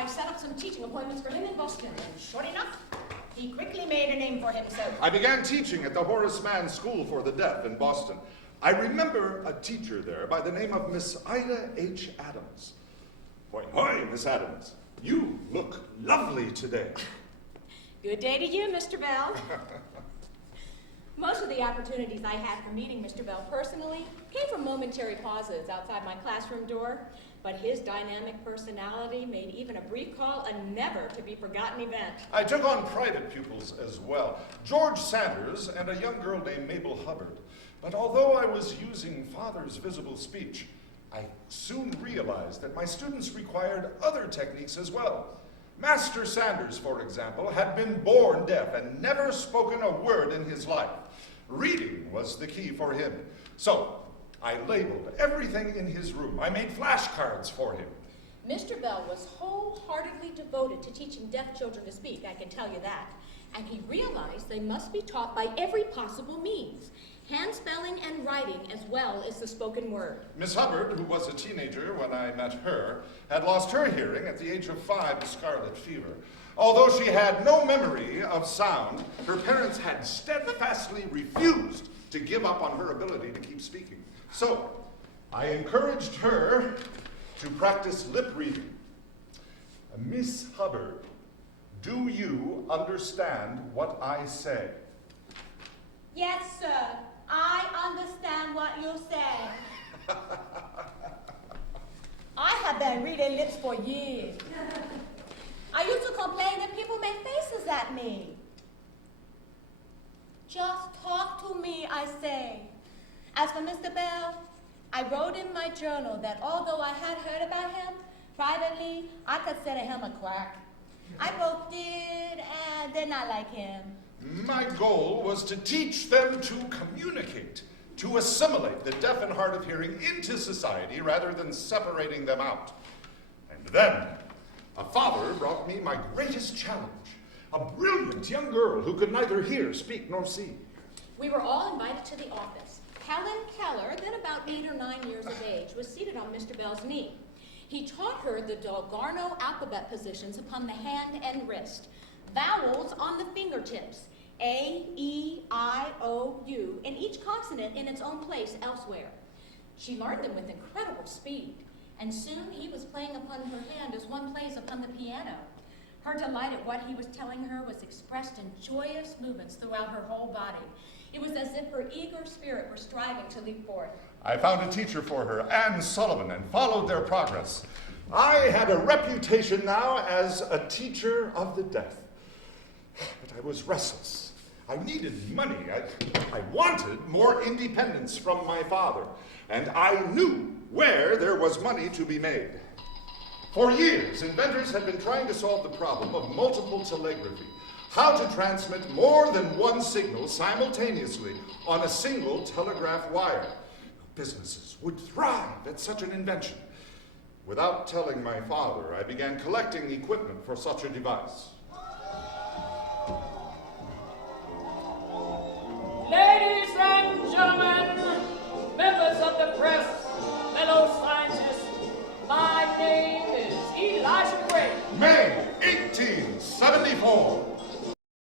I've set up some teaching appointments for him in Boston, and sure enough, he quickly made a name for himself. I began teaching at the Horace Mann School for the Deaf in Boston. I remember a teacher there by the name of Miss Ida H. Adams. Hoy, hoy, Miss Adams. You look lovely today. Good day to you, Mr. Bell. Most of the opportunities I had for meeting Mr. Bell personally came from momentary pauses outside my classroom door, but his dynamic personality made even a brief call a never-to-be-forgotten event. I took on private pupils as well, George Sanders and a young girl named Mabel Hubbard. But although I was using Father's visible speech, I soon realized that my students required other techniques as well. Master Sanders, for example, had been born deaf and never spoken a word in his life. Reading was the key for him. So I labeled everything in his room. I made flashcards for him. Mr. Bell was wholeheartedly devoted to teaching deaf children to speak, I can tell you that. And he realized they must be taught by every possible means. Hand spelling and writing as well as the spoken word. Miss Hubbard, who was a teenager when I met her, had lost her hearing at the age of 5 to scarlet fever. Although she had no memory of sound, her parents had steadfastly refused to give up on her ability to keep speaking. So, I encouraged her to practice lip reading. Miss Hubbard, do you understand what I say? Yes, sir. I understand what you say. I have been reading lips for years. I used to complain that people made faces at me. Just talk to me, I say. As for Mr. Bell, I wrote in my journal that although I had heard about him, privately, I consider him a quack. I both did and did not like him. My goal was to teach them to communicate, to assimilate the deaf and hard of hearing into society rather than separating them out. And then, a father brought me my greatest challenge, a brilliant young girl who could neither hear, speak, nor see. We were all invited to the office. Helen Keller, then about 8 or 9 years of age, was seated on Mr. Bell's knee. He taught her the Dalgarno alphabet positions upon the hand and wrist, vowels on the fingertips, A, E, I, O, U, and each consonant in its own place elsewhere. She learned them with incredible speed, and soon he was playing upon her hand as one plays upon the piano. Her delight at what he was telling her was expressed in joyous movements throughout her whole body. It was as if her eager spirit were striving to leap forth. I found a teacher for her, Anne Sullivan, and followed their progress. I had a reputation now as a teacher of the deaf. But I was restless. I needed money. I wanted more independence from my father. And I knew where there was money to be made. For years, inventors had been trying to solve the problem of multiple telegraphy. How to transmit more than one signal simultaneously on a single telegraph wire. Businesses would thrive at such an invention. Without telling my father, I began collecting equipment for such a device. Ladies and gentlemen, members of the press, fellow scientists, my name is Elijah Gray. May 1874.